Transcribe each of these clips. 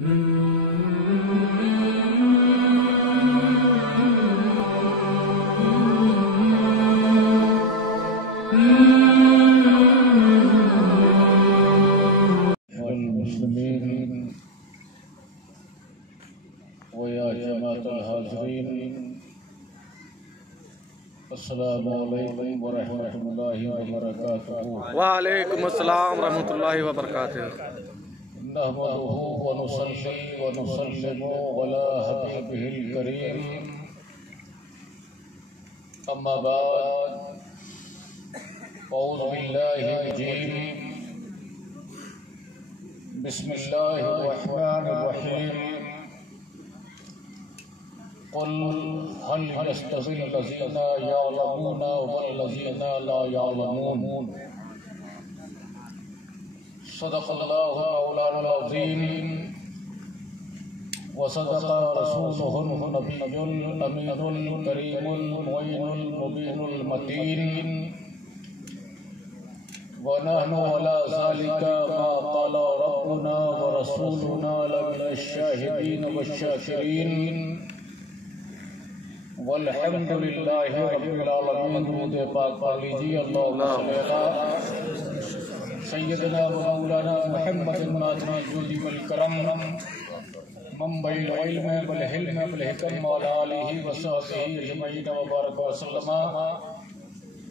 अस्सलामु अलैकुम व रहमतुल्लाहि व बरकातुहू। वालेकुम अस्सलाम व रहमतुल्लाहि व बरकातुहू। नहमदुहू व नुसल्ली व नुसल्लिमु अला हबीबिहिल करीम। अम्मा बाद, औज़ु बिल्लाहि रजीम, बिस्मिल्लाहिर रहमानिर रहीम। क़ुल हल यस्तवील लज़ीना यअलमून वल्लज़ीना ला यअलमून। सदक़ल्लाहु मौलाना अज़ीम व सदक़ रसूलुहुन नबियुल अमीनुल करीमुल मुइनुल मुबीनुल मतीन। व नहनु अला ज़ालिका मा क़ाला रब्बुना व रसूलुना लमिनश शाहिदीन वश्शाकिरीन। वल्हम्दुलिल्लाहि रब्बिल आलमीन। दुरूद पाक पढ़ लीजिए। अल्लाहुम्मा सल्लि अला सय्यिदना व मौलाना मुहम्मदिन मादनी जुदी वल करम मंबइल इल्म वल हिल्म वल हिकम व अला आलिहि व सहबिहि अजमईन व बारक व सल्लमा।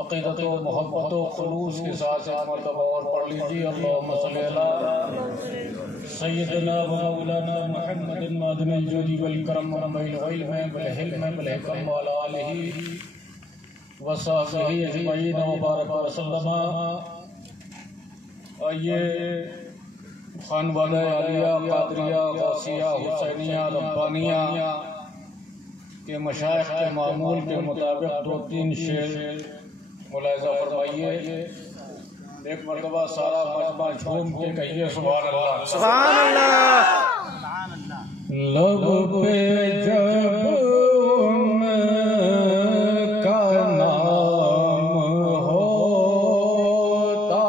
अक़ीदत व मोहब्बत व खुलूस के साथ मरतबा और पढ़ लीजिए। अल्लाहुम्मा सल्लि अला सय्यिदना व मौलाना मुहम्मदिन मादनी जुदी वल करम मंबइल इल्म वल हिल्म वल हिकम व अला आलिहि व सहबिहि अजमईन व बारक व सल्लमा। आइए, खानवादा आलिया कादरिया गौसिया हुसैनिया रब्बानिया के मशाइख के मामूल के मुताबिक दो तीन शेर मुलाहिज़ा फरमाइए। एक मरतबा सारा मजमा झूम के कहिए सुभान अल्लाह, सुभान अल्लाह। लब पे जब उनका नाम होता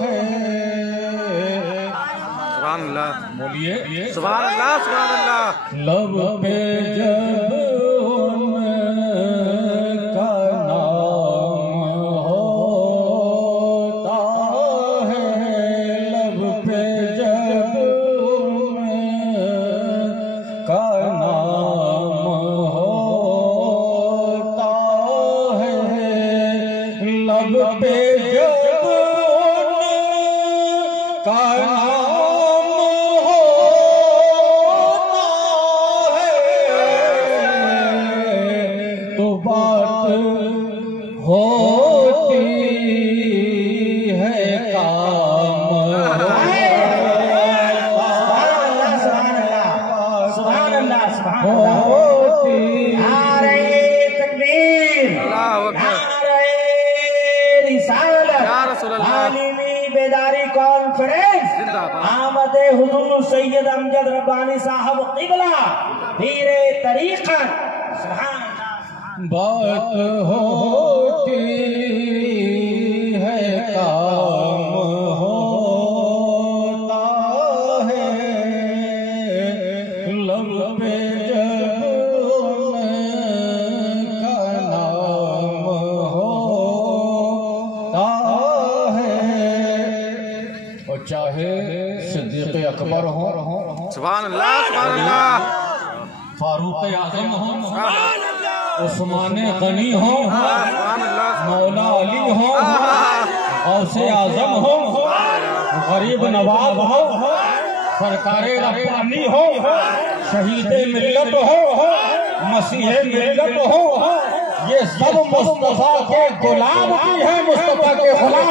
है, सुभान अल्लाह, बोलिए सुभान अल्लाह, सुभान अल्लाह। लब पे जब उनका नाम होता है, लब पे जब उनका नाम होता है, लब पे जब उनका तो बात होती है काम होती। नारे तकबीर, अल्लाहु अकबर। नारे रिसालत, या रसूल अल्लाह। आलिमी बेदारी कॉन्फ्रेंस, जिंदाबाद। आमद हुजूर सैयद अमजद रब्बानी साहब क़िबला पीरे तरीक़त। सुभान अल्लाह। बात होती है काम होता है, लब पे जब उनका नाम होता है। और चाहे सिद्दीक़ अकबर हो, सुभान अल्लाह, सुभान अल्लाह, फारूक आज़म हो, सुभान अल्लाह, उस्मान गनी हो, सुभान अल्लाह, मौला अली हो, गौसे आजम हो, गरीब नवाब हो, सरकारे रब्बानी हो, शहीद मिल्लत हो, मसीह मिल्लत हो, ये सब मुस्तफा के गुलाम भी है, मुस्तफा के गुलाम,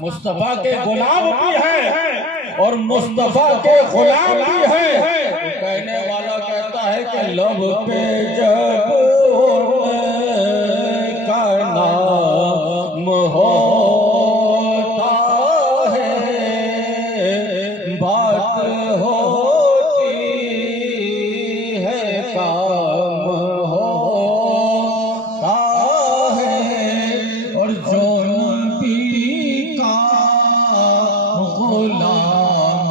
मुस्तफा के गुलाम भी है और मुस्तफा के गुलाम भी है। तो कहने वाला कहता है कि लब पे जब उनका नाम होता है, बात होती है काम होता है। और जो नबी का गुलाम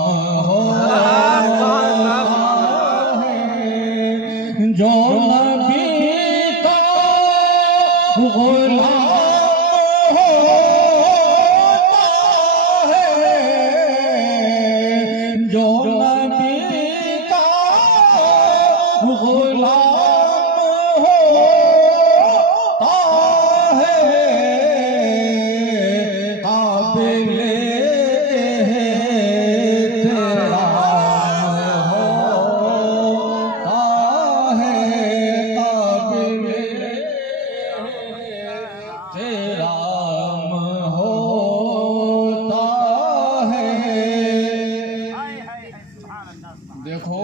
देखो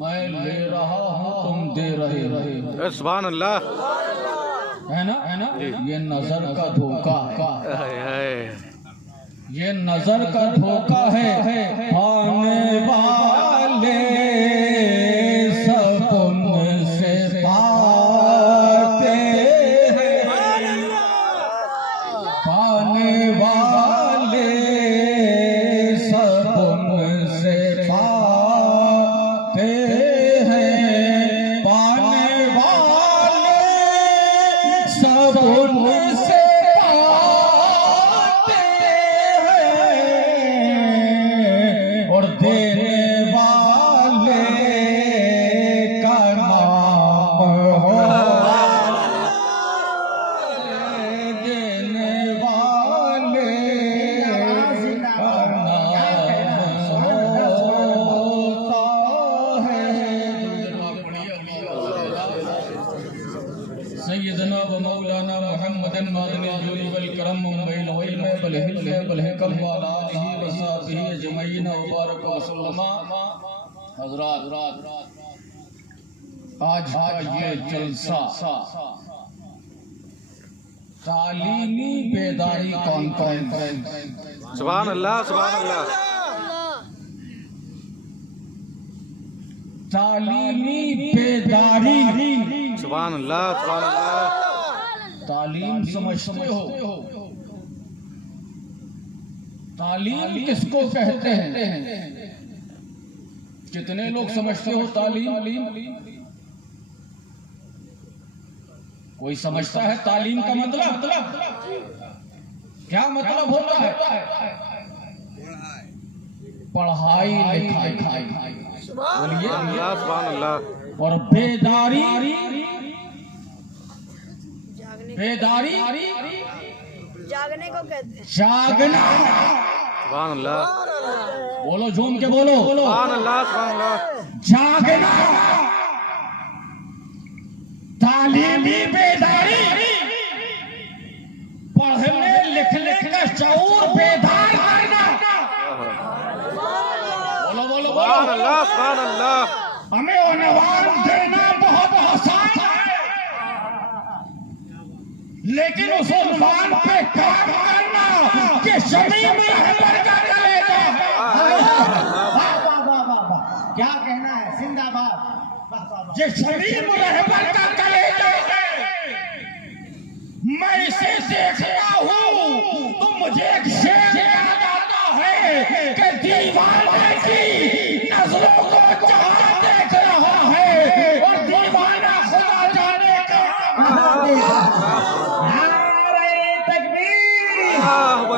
मैं ले रहा हूँ तुम दे रहे सुभान अल्लाह। है ना ये नजर का धोखा, ये नजर का धोखा है। आने वाले सब उनसे पाते हैं, पाने वाले सब उनसे पाते हैं, पाने वाले सब उनसे पाते हैं, और देने वाले का नाम हो, देने वाले का सैयदना व मौलाना मुहम्मदन मादनी जोली वल करम मुंबई लवल में बल हिकम व आलिहि व सहाबिहि अजमईन व बारक व सल्लमा। हज़रात आज ये जलसा तालीमी बेदारी कॉन्फ्रेंस, सुभान अल्लाह सुभान अल्लाह। तालीमी बेदारी, सुभान अल्लाह सुभान अल्लाह। तालीम समझते हो? तालीम किसको कहते हैं? कितने लोग समझते हो तालीम? कोई समझता है तालीम का मतलब क्या मतलब होता है? पढ़ाई लिखाई। बोलिए अल्लाह सुभान अल्लाह। और बेदारी जागने को कहते हैं। जागना। सुभान अल्लाह। बोलो झूम के बोलो। सुभान अल्लाह सुभान अल्लाह। जागना, तालीमी बेदारी, पढ़ने लिखने का शऊर बेदार करना। बोलो सुभान अल्लाह सुभान अल्लाह। हमें उन्वान देना बहुत आसान है, लेकिन उस उन्वान पे काम करना कि शमीम रहबर का कलेजा। क्या कहना है? जिंदाबाद। ये शमीम रहबर का कलेजा है। मैं इसे देखता हूँ तो मुझे एक शेर याद आता है कि दीवाने की नजरों को जहां देख रहा है और दीवाना खुदा जाने का। नारे तकबीर,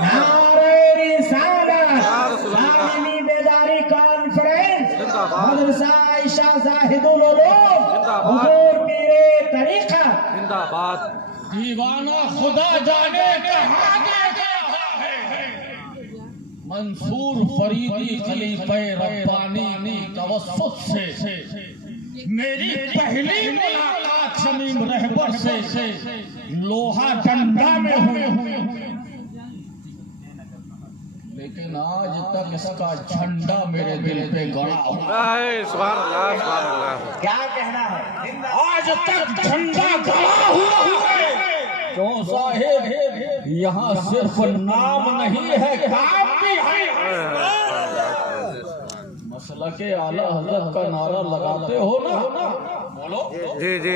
नारे रिसालत। तालीमी बेदारी कॉन्फ्रेंस, मदरसा आयशा जाहिदुल उलूम, हुजूर पीरे तरीका जिंदाबाद। दीवाना खुदा जाने कहाँ देख रहा है। मंसूर फरीदी खलीफे रब्बानी की तवस्सुत से मेरी पहली मुलाकात शमीम रहबर से लोहा डंडा में हुई, लेकिन आज तक इसका झंडा मेरे दिल पे गड़ा हुआ है। सुभान अल्लाह सुभान अल्लाह। क्या कहना है? आज तक झंडा गड़ा हुआ है। क्यों साहेब, यहाँ सिर्फ नाम नहीं है, काम भी है। मसला के आला हज़रत का नारा लगाते हो ना? बोलो जी जी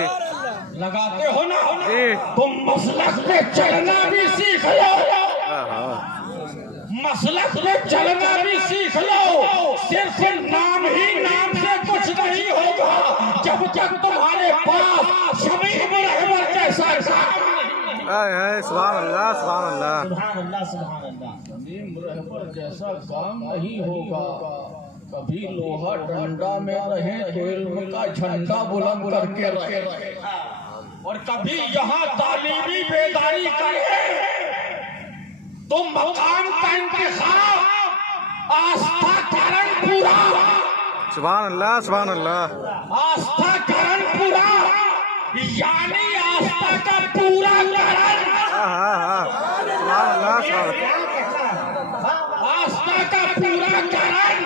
लगाते हो ना? जी। तुम मसलक पे चलना भी सीख लो, मसलक पे चलना भी सीख लो। सिर्फ नाम ही नाम से कुछ नहीं होगा जब तक तुम्हारे पास शमीम रहबर जैसा काम सुभान अल्लाह सुभान अल्लाह। सुभान अल्लाह सुभान अल्लाह। शमीम रहबर जैसा काम नहीं होगा। कभी लोहा डंडा में रहे, इल्म का झंडा बुलंद करके रहे, और कभी यहाँ तालीमी बेदारी करे। तुम मकाम का इंतखाब आस्था करण पूरा, सुभान अल्लाह सुभान अल्लाह। आस्था करण पूरा यानी आस्था का पूरा करण। सुभान अल्लाह सुभान अल्लाह। आस्था का पूरा करण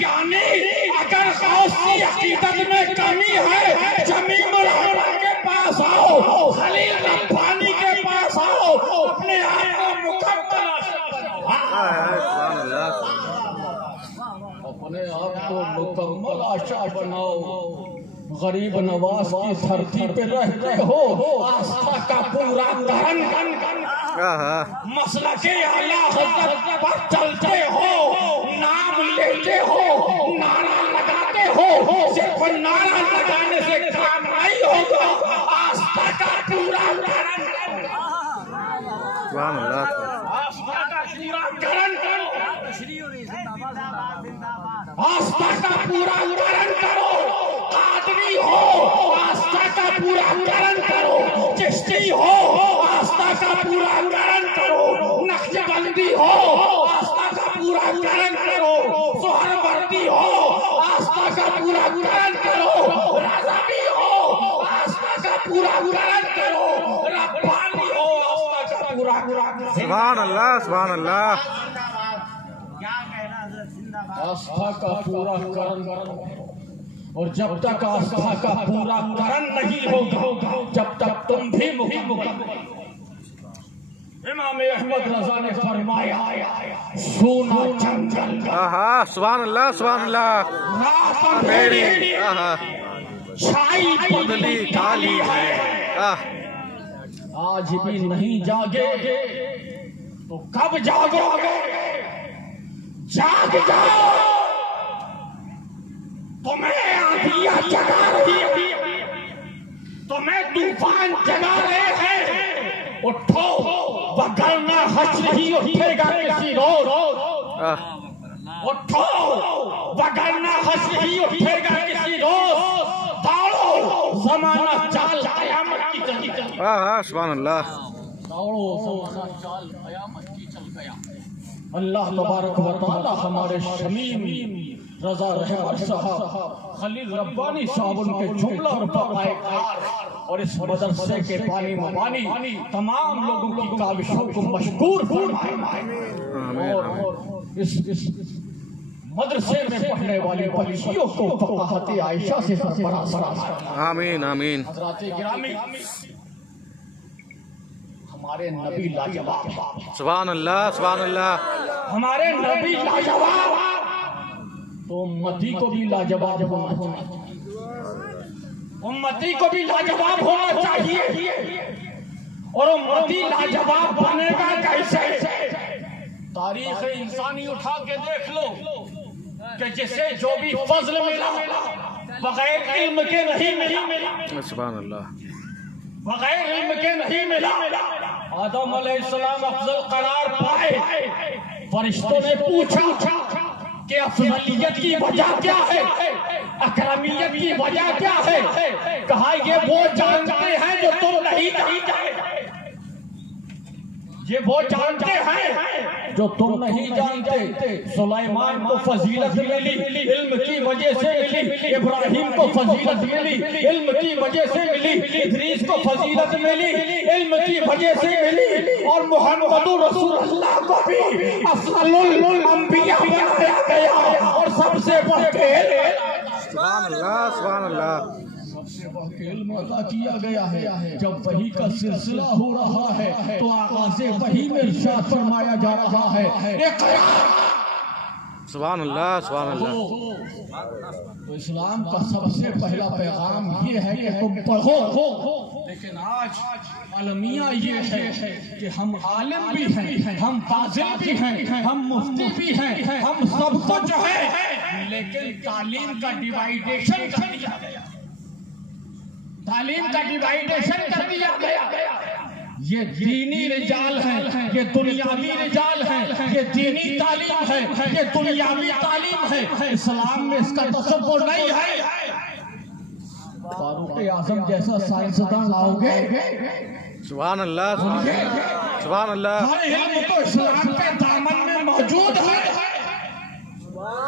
यानी अगर गौसी अकीदत में कमी है, जमीमुल रहमा के पास आओ, खलील रब्बानी के पास आओ, अपने आप को मुकम्मल अपने आप को मुकम्मल आशा बनाओ। गरीब नवाज की धरती पे रहते हो, आस्था का पूरा करण मसला के आला हज़रत पर चलते हो, नाम लेते हो, नारा लगाते हो, सिर्फ नारा लगाने से काम नहीं होगा, आस्था का पूरा करण आस्था का पूरा करण करो, आस्था का पूरा करण करो। कादरी हो, आस्था का पूरा करण करो। चिश्ती हो, आस्था का पूरा करण करो। नक्शबंदी हो, आस्था का पूरा करण करो। सोहरवर्दी हो, आस्था का पूरा करण करो। राज़ावी हो, आस्था का पूरा करण करो। रब्बानी हो, आस्था का पूरा करो। सुभान अल्लाह, सुभान अल्लाह। आस्था का पूरा करण करो, और जब तक आस्था का पूरा करण नहीं होगा, जब तक तुम भी इमाम अहमद रजा ने फरमाया, सोना जंगल सुभान अल्लाह, सुभान अल्लाह। मेरी छाई बदली काली है, आज भी नहीं जागे तो कब जागोगे? जाग जाओ, तुम्हें आंधियां जगा रही है, तुम्हें तूफान जगा रहे हैं। उठो, वगरना हश्र ही उठेगा किसी रोज। उठो, वगरना हश्र ही उठेगा किसी रोज। दौड़ो, ज़माना चाल क़यामत की चल गया। सुभान अल्लाह। दौड़ो, ज़माना चाल क़यामत की चल गया। अल्लाह तबारक व तआला हमारे शमीम रजा रहमत साहब, खलील रब्बानी साहब, उनके जुमला और पैकार और इस मदरसे के पानी मबानी तमाम लोगों की काविशों को मशकूर फरमाए। और इस मदरसे में पढ़ने वाली बच्चियों को फ़क़ाहत आयशा से सरफराज फरमाए। आमीन, आमीन। हज़रात गिरामी, हमारे नबी लाजवाब। सुभान अल्लाह, सुभान अल्लाह। हमारे नबी लाजवाब, तो उम्मती को भी लाजवाब होना चाहिए। उम्मती को भी लाजवाब होना चाहिए। और उम्मती लाजवाब बनेगा कैसे? तारीख इंसानी उठा के देख लो कि जिसे जो भी फजल मिला बगैर इल्म के नहीं मिला। सुभान अल्लाह। बगैर इल्म के नहीं मिला। आदम अलैहिस्सलाम अफजल करार पाए, फरिश्तों ने पूछा कि अफजलियत की वजह क्या है, अकरमियत की वजह क्या है? कहा ये वो जानते हैं जो तुम नहीं जानते, ये वो जानते हैं जो तुम नहीं जानते। सुलेमान को फजीलत मिली, इल्म की वजह से मिली। इब्राहिम को फजीलत मिली, इल्म की वजह से मिली। इदरीस को फजीलत मिली, इल्म की वजह से मिली। और मुहम्मद रसूलुल्लाह को भी अफजलुल अंबिया बनाया गया, और सबसे बढ़ के सुभान अल्लाह, सुभान अल्लाह। सबसे बढ़ के इल्म अता किया गया है। जब वही का सिलसिला हो रहा है तो आगाज़े वही में इरशाद फरमाया जा रहा है, सुभान अल्लाह, सुभान अल्लाह। तो इस्लाम का सबसे पहला पैगाम ये है कि तुम पढ़ो। लेकिन आज अलमिया ये है कि हम आलिम भी हैं, हम फाजिल भी हैं, हम मुफ्ती भी हैं, हम सब कुछ है, लेकिन तालीम का डिवाइडेशन कर दिया गया। तालीम का डिवाइडेशन कर दिया गया। ये दीनी रिजाल है, ये दुनियावी रिजाल है, ये दीनी तालीम है, ये दुनियावी तालीम है। इस्लाम में इसका तसव्वुर नहीं है। फारूक आजम जैसा साइंसदान लाओगे, सुभान अल्लाह, सुभान अल्लाह। हर इल्म तो इस्लाम के दामन में मौजूद है।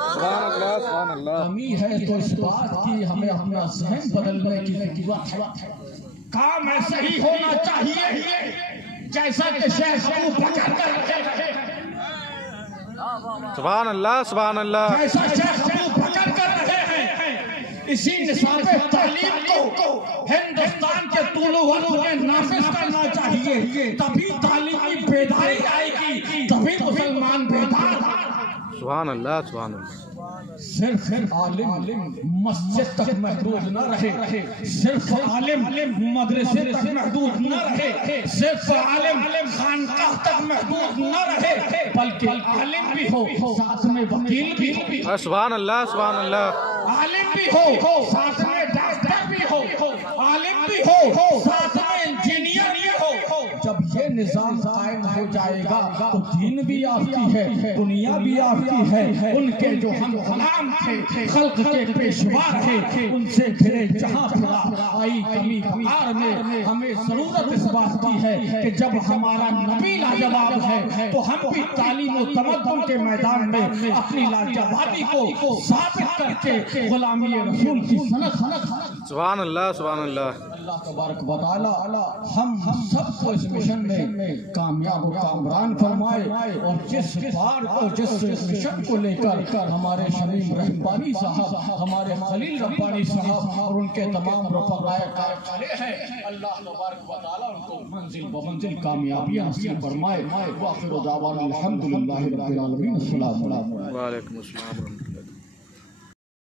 सुभान अल्लाह, सुभान अल्लाह। कमी है तो इस बात की हमें अपना ज़हन बदलने की जरूरत है। काम ऐसा ही होना चाहिए जैसा कि शेख अबू बकर करते रहे। सुभान अल्लाह, सुभान अल्लाह। जैसा शेख अबू इसी निसाब तालीम को हिंदुस्तान के तूलो वर्ग में नाफिज करना चाहिए, तभी तालीमी बेदारी आएगी, तभी मुसलमान बेदार। सुभान अल्लाह, सुभान अल्लाह। सिर्फ आलिम मस्जिद तक महदूद न रहे, सिर्फ आलिम मदरसे तक महदूद न रहे, सिर्फ आलिम खानकाह तक महदूद न रहे, बल्कि आलिम भी हो साथ में वकील भी हो। सुभान अल्लाह, सुभान अल्लाह। आलिम भी हो साथ में डॉक्टर भी हो, आलिम भी हो साथ में इंजीनियर भी हो। जब ये निजाम कायम हो जाएगा तो दीन भी आती है, दुनिया भी आती है। उनके जो हम गुलाम थे, खल्क के पेशवा थे, उनसे घिरे जहां फिरा आई कमी बकार में। हमें जरूरत इस बात की है कि जब हमारा नबी लाजवाब है तो हम भी तालीम और तमद्दुन के मैदान में अपनी लाजवाबी को साबित करके गुलामी रसूल की सनत। सुभान अल्लाह, सुभान अल्लाह। अल्लाह तबारक व तआला हम सबको इस मिशन में कामयाब और कामरान फरमाए। और जिस बार और जिस मिशन को लेकर हमारे शमीम रहबानी साहब, हमारे खलील रब्बानी साहब और उनके तमाम रफ़ाक़ाए खड़े हैं, अल्लाह तबारक व तआला उनको मंजिल ब मंजिल कामयाबियां नसीब फरमाए। व आखिर दावाना अल्हम्दुलिल्लाहि रब्बिल आलमीन। अस्सलामु अलैकुम। वालेकुम अस्सलाम।